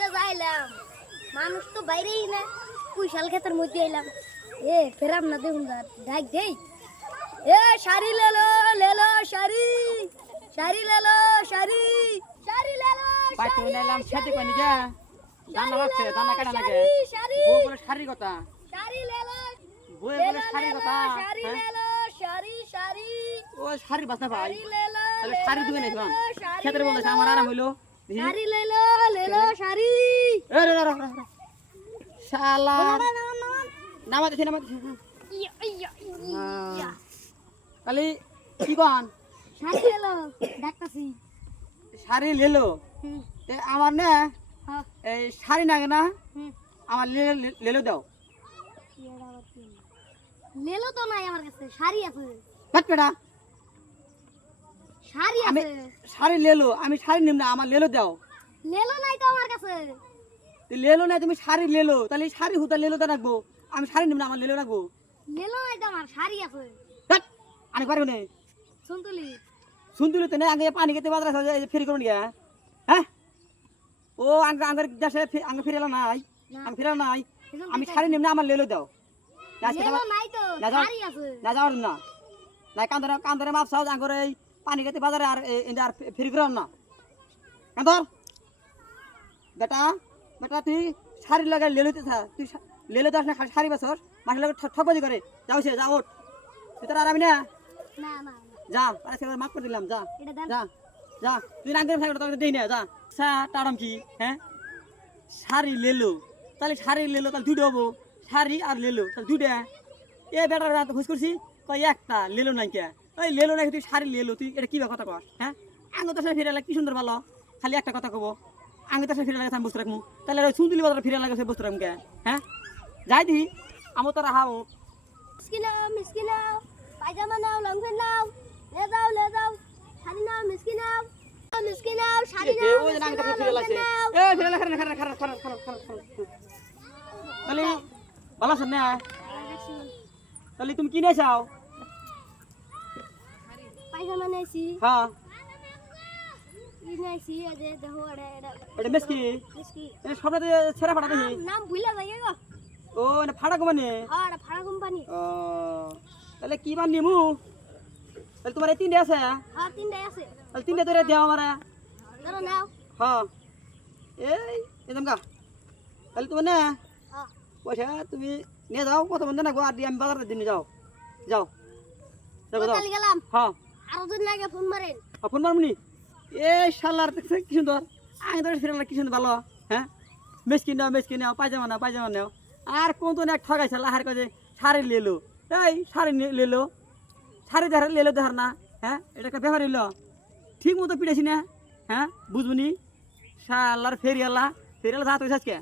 না যাইলাম। মানুষ তো বাইরেই না কুইশাল ক্ষেতের মধ্যে এলাম এ ফেরাম না দেখুন ডাক দেই। এ শাড়ি লেলো লেলো শাড়ি। শাড়ি লেলো শাড়ি। শাড়ি লেলো পাইতে শাড়ি, এলাম খেতে শাড়ি, পানি যা। দানা বাচ্চে দানা কাটা শাড়ি, শাড়ি, বউ বলে শাড়ির কথা। শাড়ি লেলো বউ বলে লেলো, কথা। শাড়ি হ্যাঁ? লেলো শাড়ি শাড়ি। ও শাড়ির বাসনা ভাই তাহলে শাড়ি দিবে নাকি বান শাড়ি খেতে বলতেছে আমার আরাম হইল। শাড়ি লেলো লেলো শাড়ি। এ রে রে রে, রে, রে। শালা। নামাতে নামাতে। কালি কি বান শাড়ি লেলো ডাকতাছি শাড়ি লেলো হুম। এ আমার না হ্যাঁ। এই শাড়ি নাগে না আমার লেলো দাও। লেলো তো নাই আমার কাছে শাড়ি আছে। বাট বেটা শাড়ি আমি আছে। শাড়ি লেলো আমি শাড়ি নিম না আমার লেলো দাও। লেলো নাই তো আমার কাছে। তো লেলো না তুমি শাড়ি লেলো তাহলে এই শাড়ি হুতা লেলো দা রাখব। আমি শাড়ি নিম না আমার লেলো রাখব। লেলো নাই তো আমার শাড়ি আছে। আমি পারব না। তো না আগে পানি খেতে বাজার আছে ফেরি করুন গিয়া। হ্যাঁ? ও আঙ্গ আঙ্গের দেশে ফি- আঙ্গ ফিরেলা নাই না। আমি ফিরেলা নাই। আমি? শাড়ি নিম না আমার লেলো দাও। না আজকে লেলো তোমার- নাই তো না যাও। শাড়ি আছে। না যাওয়ার না। না কান্দরে কান্দরে মাপ সাউজ আঙ্গরে এই পানি খেতে বাজারে আর এ- এ- আর ফিরি করুন না। কান্দর বেটা বেটা তুই শাড়ি লাগাই লেলোতে থা তুই লেলোতে আস না শাড়ি বাসর মাসের লাগে ঠকবাজি করে। যাও সে যা ওঠ। তুই তোর আরামি না? না না না। যা মাফ করে দিলাম যা। যা যা। তুই রাঙ্গের ভাই তোকে দিই না যা। সা টাড়াম কি? হ্যাঁ? শাড়ি লেলো। তাহলে শাড়ি লেলো তাহলে দুটো হব। শাড়ি আর লেলো তাহলে দুটা এ বেটার ঘুষ করছি কই একটা লেলো নাই কে? ওই লেলো নাই তুই শাড়ি লেলো তুই এটা কি বা কথা কস হ্যাঁ? আঙ্গ তো ফিরে লাগে কি সুন্দর ভালো। খালি একটা কথা কব আঙ্গ তো ফিরে লাগে আমি বসে রাখব তাহলে ওই সুন্দরী বাজার ফিরে লাগে সে বসে রাখব কে হ্যাঁ? যাই দি আমার তো রাহাও। মিসকি নাও মিসকি নাও পায়জামা নাও লং প্যান্ট নাও লে যাও লে যাও শাড়ি নাও মিসকি নাও মিসকি নাও শাড়ি নাও ওই আঙ্গ তো ফিরে লাগছে। এ ফিরে লাগে খারাপ খারাপ খারাপ খারাপ খারাপ তাহলে ভালো আছেন না? তাহলে তুমি কিনে চাও? পায়জামা হ্যাঁ এই কো নিমু তাহলে তোমার তিনটে আছে হ্যাঁ আছে তাহলে তিনটে ধরে দেও আমার ধরো নাও হ্যাঁ এদম গা তাহলে তোমার না পয়সা তুমি নিয়ে যাও কত বন্ধ না গো আর দিয়ে আমি বাজারের দিন যাও যাও যাও যাও হ্যাঁ ফোন এ কি সুন্দর। ধরে কি সুন্দর হ্যাঁ? নাও আর কোন শাড়ি লেলো। এই, শাড়ি লেলো। শাড়ি দেখার লেলো না হ্যাঁ? এটা ঠিক মতো পিড়েছি না হ্যাঁ? বুঝবনি শালার ফেরিয়ালা ফেরিয়ালা হাত হয়েছে আজকে।